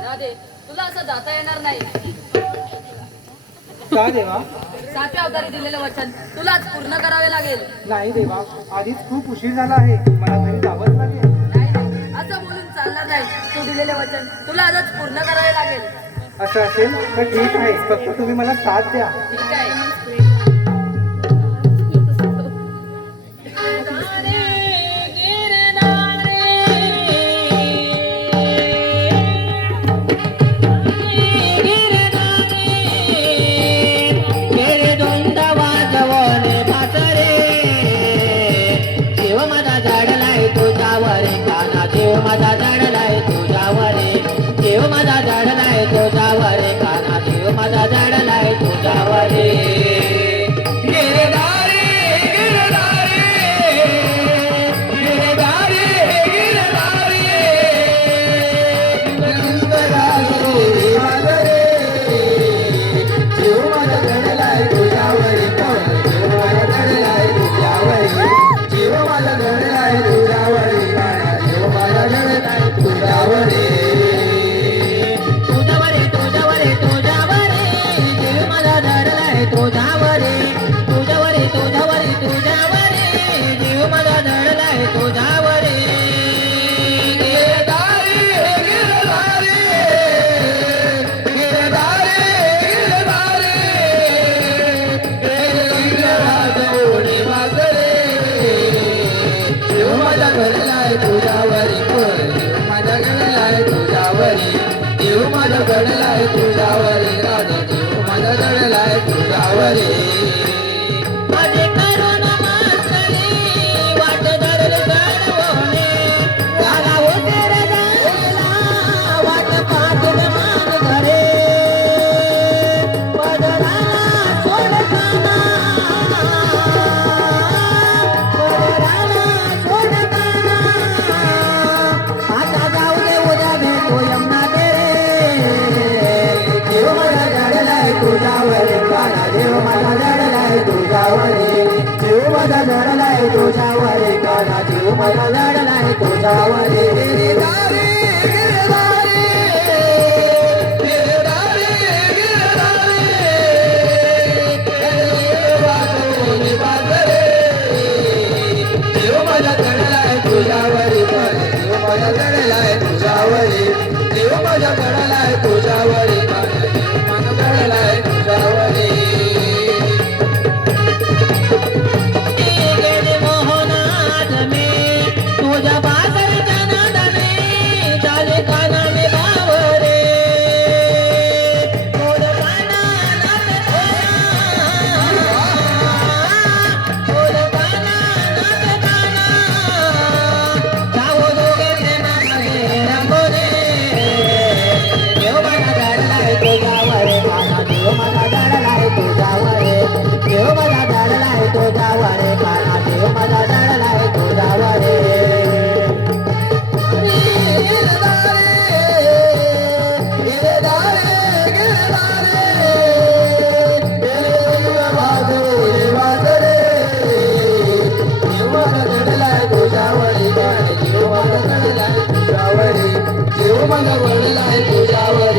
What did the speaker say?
राधे, तुला असं जाता येणार नाही. का देवा? सातव्या अवतारी दिलेलं वचन तुला आज पूर्ण करावे लागेल. नाही देवा, आधीच खूप उशीर झाला आहे, मला घरी जावंच लागेल. नाही नाही, असं बोलून चालणार नाही. तू दिलेले वचन तुला आजच पूर्ण करावे लागेल. असं असेल तर ठीक आहे, फक्त तुम्ही मला साथ द्या. ठीक आहे. माझा झाडलाय तुझ्यावरे देव माझा झाडलाय तुझ्यावरे काना देव माझा झाडलाय तुझ्यावरे गिरधारी गिरधारी गिरधारी गिरधारी देव माझा झाडलाय तुझ्यावरे देव माझा झाडलाय तुझ्यावरे देव माझा झाडलाय तुझ्यावरे तुझ्यावरे तुझ्यावरे तुझ्यावरे तुझ्यावरे देव माझा धडलाय तुझ्यावरे तुझ्यावरे तुझ्यावरे तुझ्यावरे देव माझा धडलाय तुझ्यावरे गिरधारी गिरधारी गिरधारी गिरधारी वाजरे देव माझा धडलाय तुझ्यावरे देव माझा घडलाय तुझ्यावरे राधा देव माझा घडलाय तुझ्यावरे माझे करून मातली वाट धरल गडवणे झाला होते रे जायला वाट पाहत मान घरे बदला सोडताना सोडताना आता जाऊ दे उद्या भेटू यमुना तुझ्यावरे काना देव माझा झाडलाय तुझ्यावरे देव माझा झाडलाय तुझ्यावरे काना देव माझा झाडलाय तुझ्यावरे गिरधारी गिरधारी गिरधारी गिरधारी वाजरे देव माझा झाडलाय तुझ्यावरे देव माझा झाडलाय तुझ्यावरे देव माझा झाडलाय तुझ्यावरे देव माझा वडलाय तुझ्यावर